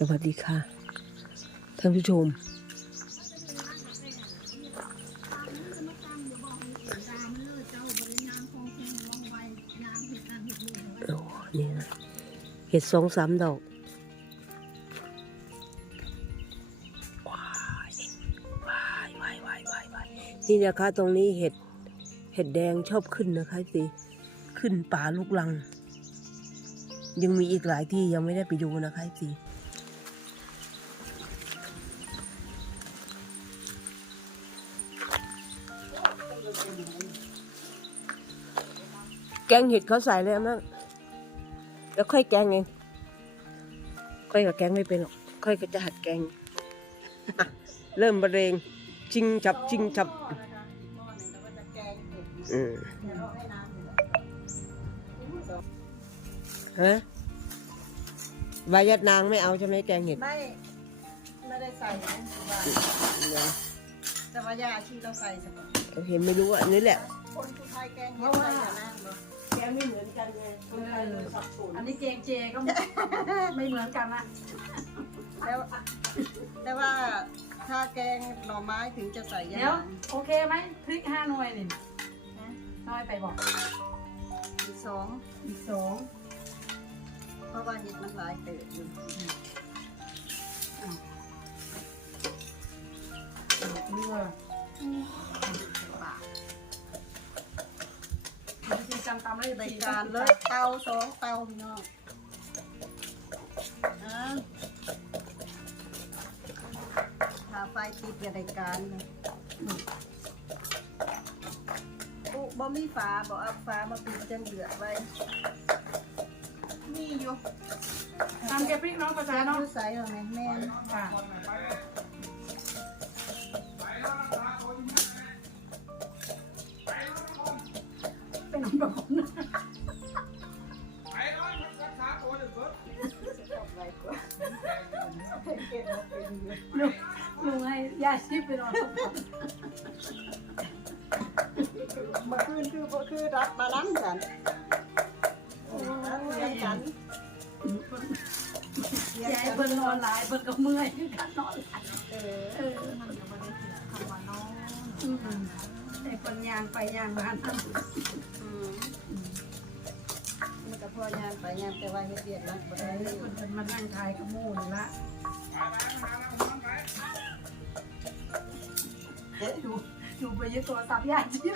สวัสดีค่ะ ท่านผู้ชม โอ้นี่นะเห็ดสองสามดอกว้ายว้ายว้ายว้ายว้ายว้ายนี่นะคะตรงนี้เห็ด เห็ดแดงชอบขึ้นนะคะสิ ขึ้นป่าลูกลัง ยังมีอีกหลายที่ยังไม่ได้ไปดูนะคะสิ แกงเห็ดเขาใส่เลยมั้งแล้วค่อยแกงเองค่อยกับแกงไม่เป็นหรอก ค่อยก็จะหัดแกง เริ่มบะเรงชิงฉับชิงฉับอืมฮะใบยัดนางไม่เอาใช่ไหมแกงเห็ด ไม่ ไม่ได้ใส่นะแต่ว่ายาที่เราใส่ใช่ปะโอเคไม่รู้อะนี่แหละ คนผู้ไทยแกงเห็ดใส่ยานั่งเนาะแกงไม่เหมือนกันไงคนไทยเลยสับสนอันนี้เจงเจก็ไม่เหมือนกันนะแล้วแต่ว่าถ้าแกงหน่อไม้ถึงจะใส่ยาเดี๋ยวนางโอเคไหมพริกห้าหน่วยนี่น้อยไปบอกอีกสองอีกสองเพราะว่าเห็ดมันหลายเติบอยู่ มันจะจำตามเลยในสี่การเลยเตาสองเตาพี่น้องอ่าถ้าไฟติดอย่าได้การเลยปุ๊บ่มีฝาบ่เอาฝามาปิดจังเดือดไว้มีอยู่ทำแกพริกน้องภาษาน้น้อองงใส่เอาไหมแม่นค่ะ เป็นน้องแบบคนลุงให้ยาชีพไปนอนเมื่อคืนคือบ่คือรับมาล้างกันรับเลี้ยงกันเลี้ยงยายกันเพิ่นนอนหลายเพิ่นก็เมื่อยคือกันนอนหลายเออเออมันก็บ่ได้ถึงคำว่าน้องอืมแต่เพิ่นย่างไปย่างมานั่นอื มันก็พอยานไปยานแต่ว่าเฮ็ดเวียกนักบ่เอได้อเพิ่นเพิ่นมานั่งทายกับหมู่นี่ละเอ๊ะดูดูไปยึดโทรศัพท์ยาชีพ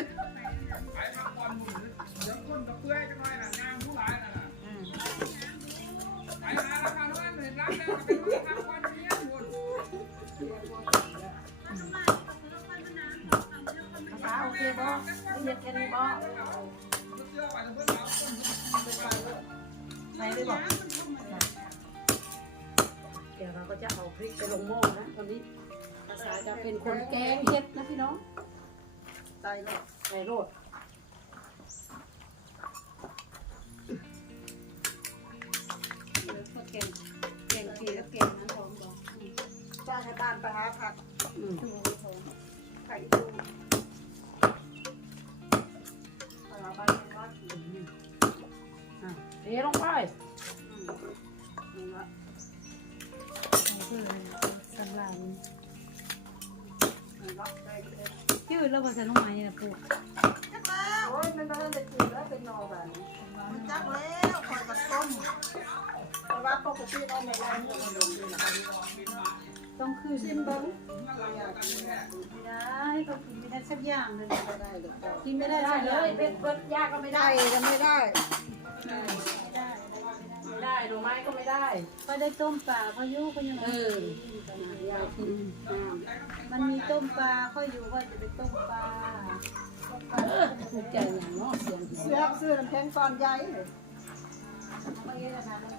ไปพักผ่อนหมุนเดี๋ยวคนกับเพื่อนกันหน่อยนะงานผู้ เคบ่เรียนแค่นี้บ่เชื่อไปแล้วเพื่อนเราคนใส่ได้บ่เดี๋ยวเราก็จะเอาพริกไปลงหม้อนะตอนนี้ภาษาจะเป็นคนแกงเห็ดนะพี่น้องใส่แล้วใส่โรดก็เก่งเก่งทีแล้วเก่งนั้นผมบอกจ้าให้บ้านไปหาผักอืมดูผมไข่ ดูไปหาบ้านไปวัดอืมอะเทลงไปนี่ละสำหรับนี่ละได้เลยชื่อแล้วภาษาน้องไม้นะปู่โอ้ยมันม่ได้กินแล้วเป็นนอแบบนี้มันจักแล้วคอยกับต้มแต่ว่าปกติเราไม่ได้เงินลงเลยนะต้องขึ้นชิมเบิ้งไม่ได้ต้องกิน ไม่ได้สักอย่างเลยไม่ได้เลยเจ้ากินไม่ได้เลยเป็นเปิดยากก็ไม่ได้ได้ก็ไม่ได้ไม่ได้ไม่ได้หน่อไม้ก็ไม่ได้ ก็ได้ต้มปลาพายุก็ยังเอออยากกินมันมีต้มปลาค่อยอยู่ว่าจะไปต้มปลาถูกใจอย่างเนาะเสียงเสื้อซื้อน้ำแข็งก้อนใหญ่เลย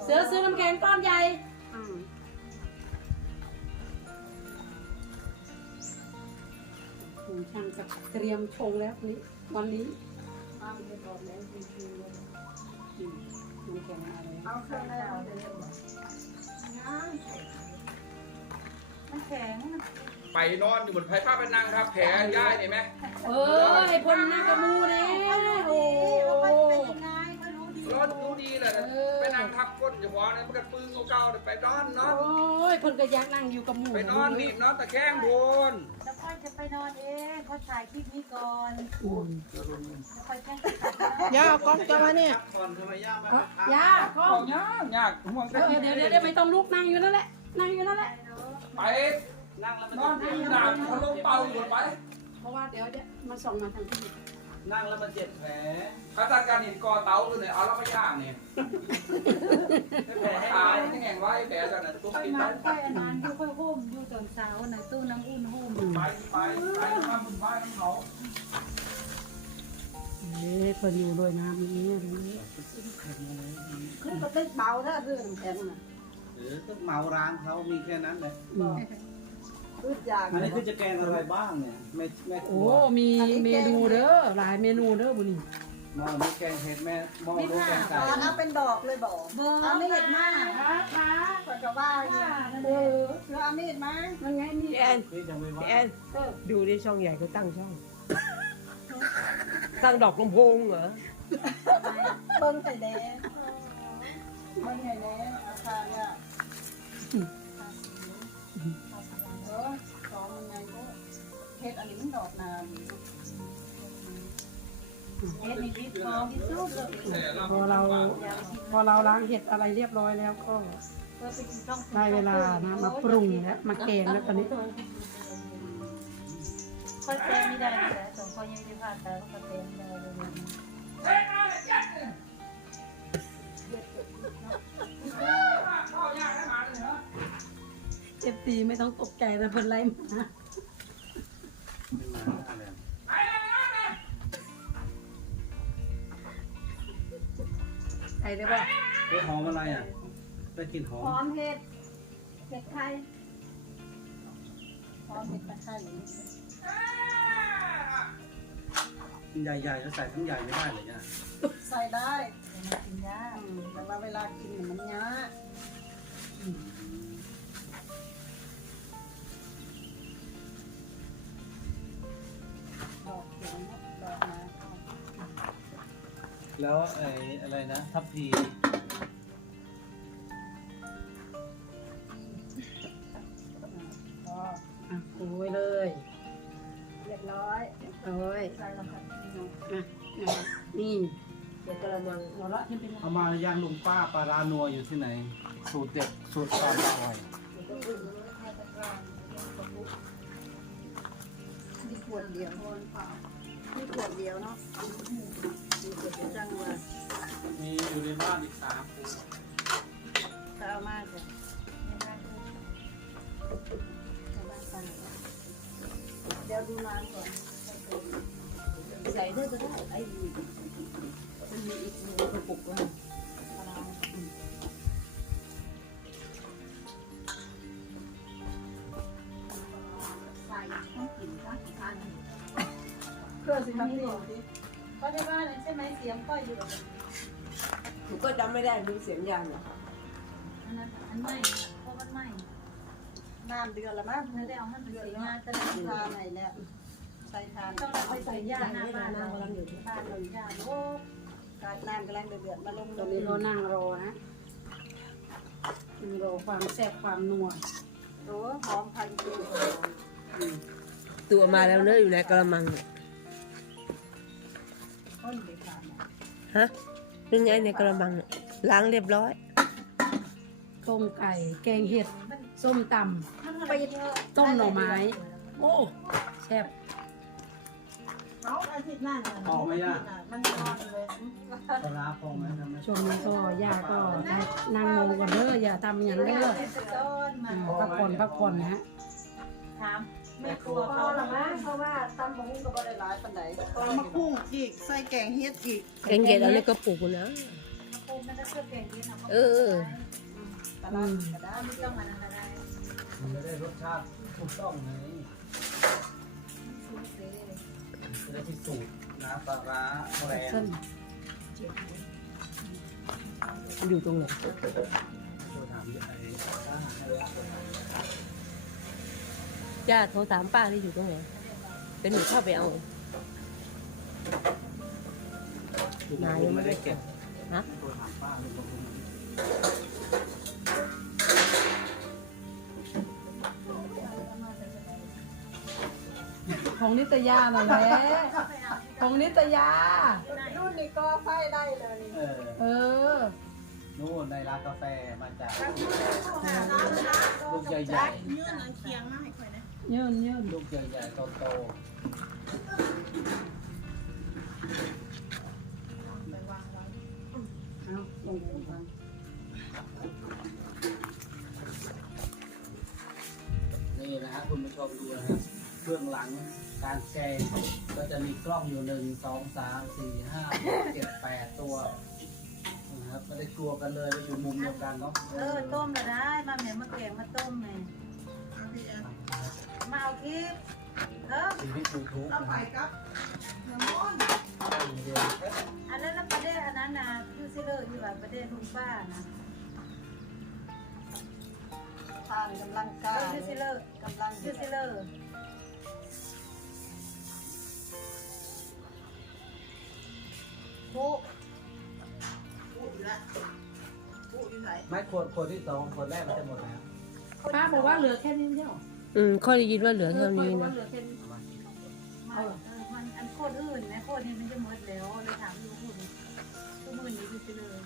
เสือซื้อน้ำแข็งก้อนใหญ่ อืม ช่างจะเตรียมชงแล้วนี้วันนี้ตาไปบอกแล้วจริงๆเลยอืมน้ำแข็งมาแล้วเอาเครื่องแล้วเดี๋ยวงานมันแข็งไปนอนอยู่บนไผ่ผ้าไปนั่งทับแผลย่ายนี่ไหมเอ้ยพนหน้ากระมูเนี่ยโอ้เอาไปเป็นยังไงไม่รู้ดีรถดูดีเละไปนั่งทับก้นจะวางเนี่ยมันก็ปืนเก่าๆไปนอนนอนโอ้ยพ่นก็อยากนั่งอยู่กับหมูไปนอนหนีบนอนตะแคงบน จะไปนอนเองเขาถ่ายคลิปนี้ก่อนอืมแล้วค่อยแจ้งกลับนะย่าเอากล้องจะมาเนี่ยก่อนทำไมย่ามาย่าก็เอายากยากห่วงเออเดี๋ยวเดี๋ยวเดี๋ยวไม่ต้องลุกนั่งอยู่นั่นแหละนั่งอยู่นั่นแหละไปนั่งแล้วมันนอนที่ดาบทะลุเป่าอยู่ไป เพราะว่าเดี๋ยวจะมาส่องมาทางที่นั่งแล้วมันเจ็บแผลข้าราชการเห็นกอเตาคือเนี่ยเอาแล้วไม่ย่างเนี่ยแผลตายที่แห่งไว้แผลจังนั้นตุ๊กค่อยกินมาไปค่อยอันนั้นอยู่ค่อยหุ้มอยู่ตอนเช้าในะตู้น้ำอุ่น เอ๊ะเพิ่นอยู่ด้วยน้ำนี้อะไรนี้ขึ้นก็ตึกเบาถ้าซื้อน้ำแข็งน่ะหรือต้องเหมาร้านเขามีแค่นั้นเลยอืมพืชอย่างอันนี้คือจะแกงอะไรบ้างเนี่ยแม่แม่ครัโอ้วมีเมนูเด้อหลายเมนูเด้อบุญนี่หม้อนี้แกงเห็ดแม่หม้อนี้แกงตไก่อนเอาเป็นดอกเลยบอกเบอร์เอามีดมาค่ะข่อยก็ว่าเนี่ยเออเสือเอามีดมามันไงมีพี่แอน นี่ยังไม่ว่าพี่แอน ดูในช่องใหญ่เขาตั้งช่อง ตั้งดอกลำโพงเหรอเบิ้งไข่แดงเบิ้งไข่แดงอาคารเนี่ยเออสองมันไงก็เฮ็ดอันนี้มันดอกนานเฮ็ดในวิทย์ทองที่สุดเลยพอเราพอเราล้างเห็ดอะไรเรียบร้อยแล้วก็เพื่อไปกินต้องได้เวลานะมาปรุงแล้วมาแกงแล้วตอนนี้ค่อยแจ้งไม่ได้เลยสอง คนยังไม่ได้ผ่านแต่ก็แจ้งไม่ได้เลยเฮ้ยเอาเลยยัดเลยเข้ายากได้หมาเลยเหรอเอฟซีไม่ต้องตกใจนะเพิ่นไล่มา ไม่มาอะไรไปเลยนะเนี่ยใครได้ป่ะเฮ้ยหอมอะไรอะไปกินหอหอมมเห็ดเห็ดไทยหอมเห็ดตะไคร้ ใหญ่ๆแล้วใส่ทั้งใหญ่ไม่ได้เลยเนี่ยใส่ได้กินยาแต่ว่าเวลากินมันยากดอกเขียวดอกไม้ แล้วไอ้อะไรนะ ทับพี นี่เดี๋ยวกระมังหัวเราะขึ้นไปแล้วเอามาย่างลุงป้าปลารานัวอยู่ที่ไหน สูตรเด็ดสูตรความอร่อยมีขวดเดียวมีขวดเดียวเนาะมีขวดเดียวจังเลยมีอยู่ในบ้านอีกสามถ้าเอามากเลยเดี๋ยวดูน้ำก่อน ใส่ด้วยก็ได้ไอ้มันมีอีกหนึ่งกระปุกก็ใส่ต้องกินทั้งทานเพื่อสิทำให้ดีก็ได้ว่าใช่ไหมเสียงก้อยอยู่หนูก็จำไม่ได้ดูเสียงยางเหรออันนั้นอันใหม่เพราะมันใหม่น้ำเดือดละมั้งไม่ได้เอาให้มันเดือดสีแล้วงานแต่ละทานไหนเนี่ย ใส่ทานต้องเอาไปใส่ยาหน้าบ้านเราบ้านเรายาโอ้การน้ำกำลังเดือดมาลงตอนนี้เรานั่งรอนะนั่งรอความแซ่บความนัวโอ้หอมพันธุ์ตัวมาแล้วเนอะอยู่ในกระมังน่ะต้นเด็ดขาดฮะเป็นไงในกระมังน่ะล้างเรียบร้อย ต้มไก่ แกงเห็ด ส้มตำไปต้มหน่อไม้ โอ้แซ่บ เอาอาทิตย์หน้าเนี่ยมันนอนเลยปลาร้าพอไหมทำไมช่วงนี้ก็ย่าก็ได้นั่งลงกันเด้ออย่าทำอย่างเด้อต้นมาอ่าพักผ่อนพักผ่อนนะฮะถามแม่ครัวเขาละมั้งเพราะว่าตำบักหุ่งก็บ่ได้หลายปานใดตำบักหุ่งอีกใส่แกงเฮ็ดอีกแกงเห็ดเอาในกระปุกนะ ปูมันก็เพื่อแกงเย็นเออ ปลาร้าก็ได้ไม่ต้องมันอะไรมันจะได้รสชาติถูกต้องไง จะได้ที่สูตรน้ำปลาร้าแรงเส้นอยู่ตรงไหนตัวถามยังไงย่าโทรถามป้าที่อยู่ตรงไหนเป็นหนูเข้าไปเอานายยังไม่ได้เก็บฮะตัวถามป้าเลยตรง ของนิตยาน่ะแหละของนิตยา รุ่นนี้ก็ไฟได้เลย เออเออ นู่นในร้านกาแฟมาจากน้ำนะลูกใหญ่ยื่นอันเคียงมาให้ค่อยนะยื่นยื่นๆลูกใหญ่ๆโตเอาลงไปวางๆนี่นะฮะคุณผู้ชมดูนะครับ เบื้องหลังการแกงก็จะมีกล้องอยู่หนึ่งสองสามสี่ห้าหกเจ็ดแปดตัวนะครับไม่ได้กลัวกันเลยอยู่มุมเดียวกันเนาะเออต้มละได้มาแม่มาแกงมาต้มแม่เอาพี่แอนมาเอาคลิปเออชีวิตยูทูบเอาไปครับเดี๋ยวม้อนอันนั้นนะประเด็นอันนั้นนะคือซิเลอร์ที่ว่าประเด็นลุงป้านะทานกำลังกาเออยคือซิเลอร์กำลังคือซิเลอร์ พูดพูดอยู่แล้วพูดอยู่ไหนไม่ขวดขวดที่สองขวดแรกมันจะหมดแล้วป้าบอกว่าเหลือแค่นี้ใช่หรออืมค่อยได้ยินว่าเหลือเท่านี้ออข้อยบอกว่านะเหลือแค่นี้มาเออมันอันโคตรอื่นนะโคตรนี้มันจะหมดแล้วเลยถามดูพูดทุกมือนี้คือซิเลอร์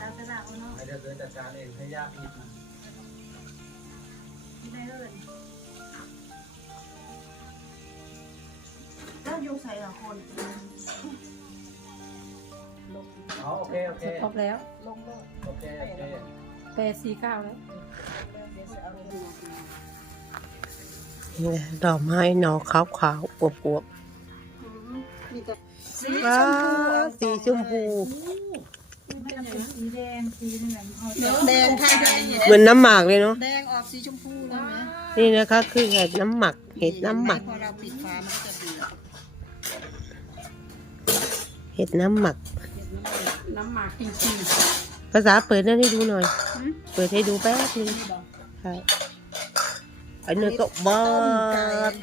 ตามตลาดเอาเนาะให้เดี๋ยวเดินจัดการเองให้ยากนิดนะที่ไหนเอิญ แล้วอยู่ใส่ละคนอ๋อโอเคโอเคครบแล้วลงเลยโอเคโอเคแปดสี่เก้าแล้วเดี๋ยวจะเอาลงนี่ไงดอกไม้หนอขาวขาวๆอวบอวบมีแต่ๆว้าวสีชมพูมันจะเป็นสีแดงสีเหลืองเขาแดงไทยแดงเหมือนน้ำหมากเลยเนาะแดงออกสีชมพูเลยไหมนี่นะคะคือเห็ดน้ำหมักเห็ดน้ำหมัก พอเราปิดฝามันก็จะเดือด เห็ดน้ำหมัก น้ำหมากจริงภาษาเปิดนั่นให้ดูหน่อยเปิดให้ดูแป๊บนึงใช่อันนี้ก็บ้า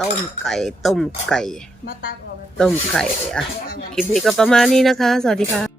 ต้มไก่ ต้มไก่ มาตักออกเลยต้มไก่อะคลิปนี้ก็ประมาณนี้นะคะ สวัสดีค่ะ